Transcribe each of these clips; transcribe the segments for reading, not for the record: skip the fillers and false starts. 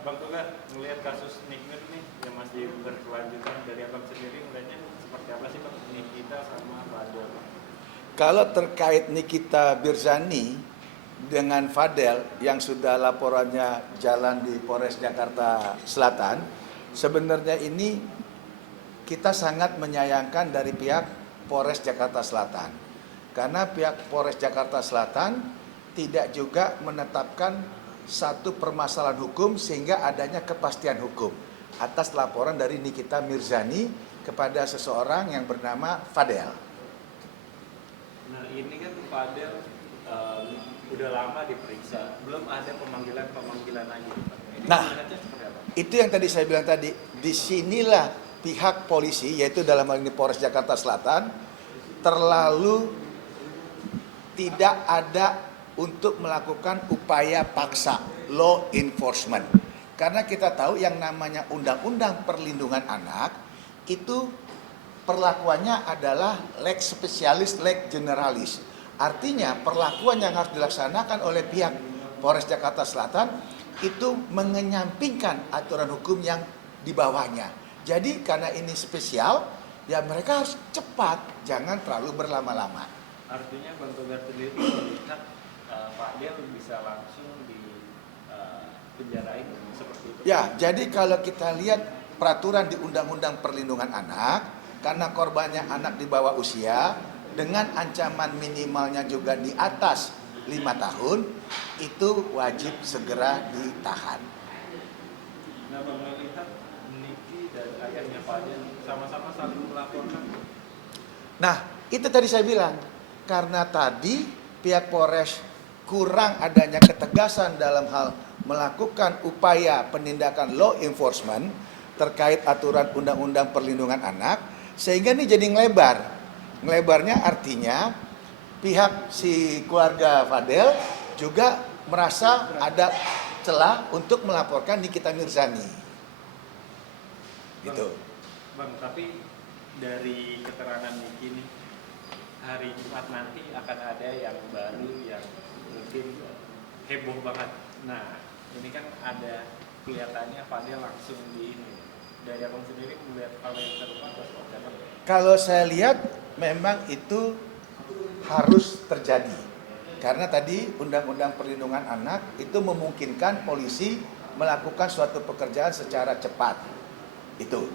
Bang Toga, melihat kasus Nikmir nih yang masih berkelanjutan, dari abang sendiri melihatnya seperti apa sih Bang, Nikita sama Fadel? Kalau terkait Nikita Mirzani dengan Fadel yang sudah laporannya jalan di Polres Jakarta Selatan, sebenarnya ini kita sangat menyayangkan dari pihak Polres Jakarta Selatan. Karena pihak Polres Jakarta Selatan tidak juga menetapkan satu permasalahan hukum sehingga adanya kepastian hukum atas laporan dari Nikita Mirzani kepada seseorang yang bernama Fadel. Nah ini kan Fadel udah lama diperiksa, belum ada pemanggilan lagi. Ini Nah, melihatnya seperti apa? itu yang tadi saya bilang tadi, disinilah pihak polisi, yaitu dalam hal ini Polres Jakarta Selatan, terlalu tidak ada untuk melakukan upaya paksa law enforcement. Karena kita tahu yang namanya Undang-Undang Perlindungan Anak itu perlakuannya adalah lex specialis, lex generalis. Artinya perlakuan yang harus dilaksanakan oleh pihak Polres Jakarta Selatan itu mengenyampingkan aturan hukum yang di bawahnya. Jadi karena ini spesial, ya mereka harus cepat, jangan terlalu berlama-lama. Artinya Bang Toga sendiri melihat Fadel bisa langsung di penjarain seperti itu? Ya, jadi kalau kita lihat peraturan di Undang-Undang Perlindungan Anak, karena korbannya anak di bawah usia, dengan ancaman minimalnya juga di atas 5 tahun, itu wajib segera ditahan. Nah Bang melihat Niki dan ayahnya Fadel sama-sama saling melaporkan. Nah, itu tadi saya bilang, karena tadi pihak Polres kurang adanya ketegasan dalam hal melakukan upaya penindakan law enforcement terkait aturan Undang-Undang Perlindungan Anak, sehingga ini jadi ngelebar. Ngelebarnya artinya pihak si keluarga Fadel juga merasa ada celah untuk melaporkan Nikita Mirzani. Gitu. Bang, tapi dari keterangan Niki nih, hari Jumat nanti akan ada yang baru yang mungkin heboh banget. Nah, ini kan ada kelihatannya Fadel langsung di ini. Dari abang sendiri melihat hal yang serupa atau seperti apa? Kalau saya lihat memang itu harus terjadi. Karena tadi Undang-Undang Perlindungan Anak itu memungkinkan polisi melakukan suatu pekerjaan secara cepat. Itu.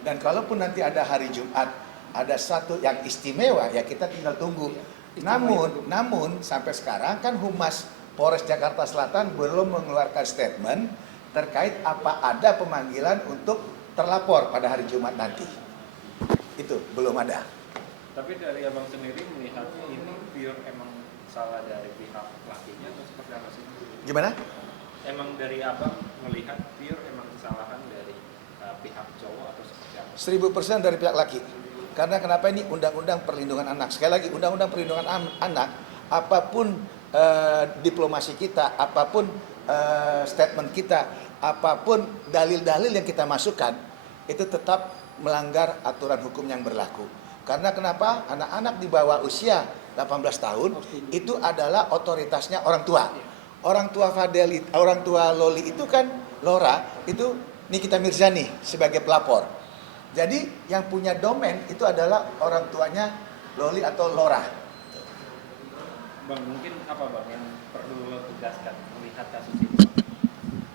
Dan kalaupun nanti ada hari Jumat, ada satu yang istimewa, ya kita tinggal tunggu. Namun sampai sekarang kan Humas Polres Jakarta Selatan belum mengeluarkan statement terkait apa ada pemanggilan untuk terlapor pada hari Jumat nanti. Itu belum ada. Tapi dari abang sendiri melihatnya ini pure emang salah dari pihak lakinya atau seperti apa sih? Gimana? Emang dari abang melihat pure emang kesalahan dari pihak cowok atau seperti apa? 1000% dari pihak laki. Karena kenapa ini Undang-Undang Perlindungan Anak? Sekali lagi, Undang-Undang Perlindungan Anak, apapun diplomasi kita, apapun statement kita, apapun dalil-dalil yang kita masukkan, itu tetap melanggar aturan hukum yang berlaku. Karena kenapa? Anak-anak di bawah usia 18 tahun itu adalah otoritasnya orang tua. Orang tua Fadel, orang tua Loli itu kan Lora, itu Nikita Mirzani sebagai pelapor. Jadi yang punya domain itu adalah orang tuanya Loli atau Lora. Bang, mungkin apa bang yang perlu lo tegaskan melihat kasus ini?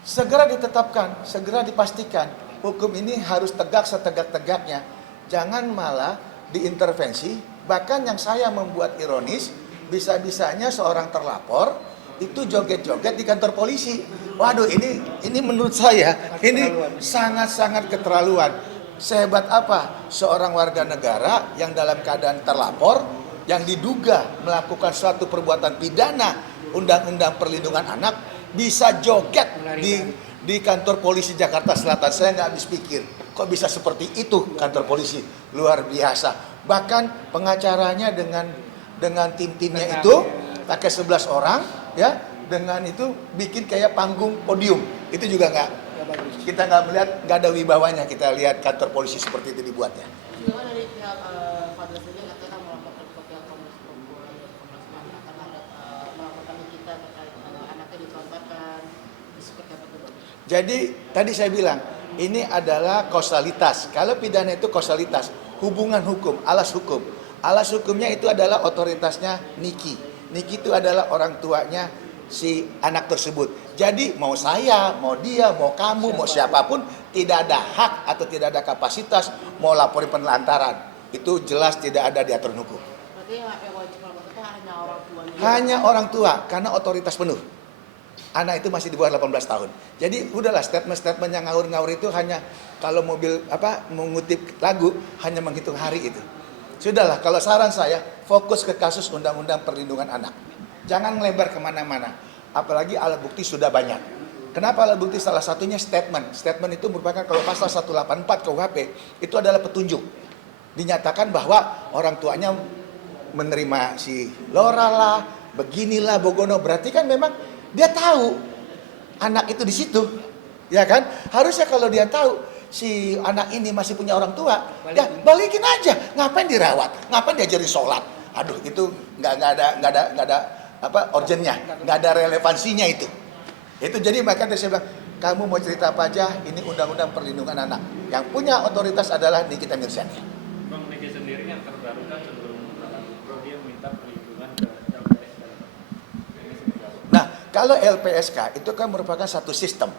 Segera ditetapkan, segera dipastikan hukum ini harus tegak setegak-tegaknya. Jangan malah diintervensi. Bahkan yang saya membuat ironis, bisa-bisanya seorang terlapor itu joget-joget di kantor polisi. Waduh, ini menurut saya ini sangat-sangat keterlaluan. Sehebat apa seorang warga negara yang dalam keadaan terlapor, yang diduga melakukan suatu perbuatan pidana Undang-Undang Perlindungan Anak, bisa joget di kantor polisi Jakarta Selatan. Saya nggak habis pikir, kok bisa seperti itu kantor polisi, luar biasa. Bahkan pengacaranya dengan tim-timnya itu pakai 11 orang, ya, dengan itu bikin kayak panggung podium. Itu juga kita nggak melihat, nggak ada wibawanya. Kita lihat kantor polisi seperti itu dibuatnya. Juga dari pihak Fadil sendiri katanya melaporkan ke pihak Komnas Perempuan, Komnas HAM akan ada melaporkan kita terkait anaknya dicontohkan seperti apa itu? Jadi tadi saya bilang ini adalah kausalitas. Kalau pidana itu kausalitas, hubungan hukum, alas hukum. Alas hukumnya itu adalah otoritasnya Niki. Niki itu adalah orang tuanya si anak tersebut. Jadi mau saya, mau dia, mau kamu, mau siapapun tidak ada hak atau tidak ada kapasitas mau laporin penelantaran. Itu jelas tidak ada di aturan hukum. Berarti yang wajib melapor itu hanya orang tuanya. Hanya orang tua karena otoritas penuh. Anak itu masih di bawah 18 tahun. Jadi udahlah statement-statement yang ngawur-ngawur itu hanya kalau mobil mengutip lagu hanya menghitung hari itu. Sudahlah, kalau saran saya fokus ke kasus Undang-Undang Perlindungan Anak. Jangan melebar kemana-mana. Apalagi alat bukti sudah banyak. Kenapa alat bukti? Salah satunya statement. Statement itu merupakan kalau pasal 184 KUHP itu adalah petunjuk. Dinyatakan bahwa orang tuanya menerima si Lora lah, beginilah Bogono. Berarti kan memang dia tahu anak itu di situ, ya kan? Harusnya kalau dia tahu si anak ini masih punya orang tua, ya balikin aja. Ngapain dirawat? Ngapain diajarin sholat? Aduh, itu nggak ada urgennya, nggak ada relevansinya itu. Itu jadi makanya saya bilang, kamu mau cerita apa aja, ini Undang-Undang Perlindungan Anak. Yang punya otoritas adalah Nikita Mirzani. Bang Niki sendiri yang terbaru kan sebelum dia minta perlindungan ke LPSK. Ini seperti apa? Nah, kalau LPSK itu kan merupakan satu sistem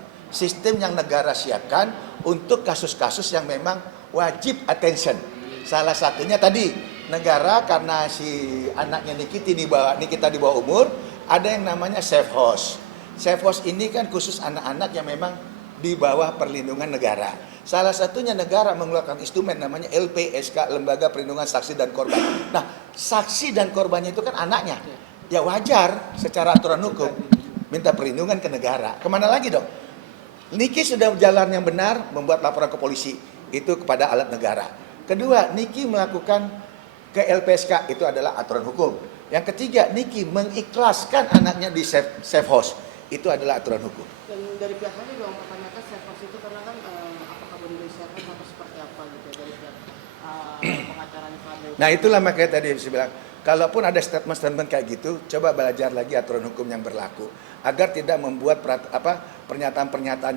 yang negara siapkan untuk kasus-kasus yang memang wajib attention. Salah satunya tadi negara karena si anaknya Nikita di bawah umur, ada yang namanya safe house. Safe house ini kan khusus anak-anak yang memang di bawah perlindungan negara. Salah satunya negara mengeluarkan instrumen namanya LPSK, Lembaga Perlindungan Saksi dan Korban. Nah, saksi dan korbannya itu kan anaknya. Ya wajar secara aturan hukum minta perlindungan ke negara. Kemana lagi dong? Niki sudah jalan yang benar membuat laporan ke polisi itu kepada alat negara. Kedua, Niki melakukan ke LPSK itu adalah aturan hukum. Yang ketiga, Niki mengikhlaskan anaknya di safe house itu adalah aturan hukum. Dan dari pihak kami juga mempertanyakan safe house itu karena kan apakah boleh disiarkan atau seperti apa gitu dari pihak pengacaranya Fadil. Nah itulah makanya tadi saya bilang, kalaupun ada statement-statement kayak gitu, coba belajar lagi aturan hukum yang berlaku agar tidak membuat pernyataan-pernyataan